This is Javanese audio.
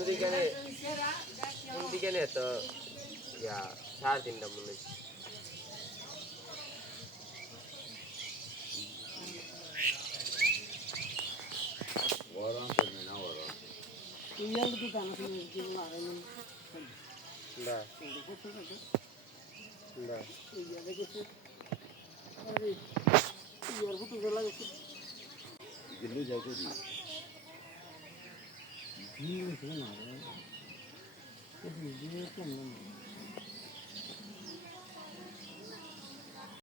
मुंदी के ने मुंदी के ने तो या चार दिन डम मुंदी वारां तो नहीं ना वारां तुम यार तू कहाँ से मुंदी के लारे में ना ना ये यार तू कहाँ से मुंदी के यार तू कहाँ से मुंदी के लारे 因为是么？因为这是因为建的嘛。您是您是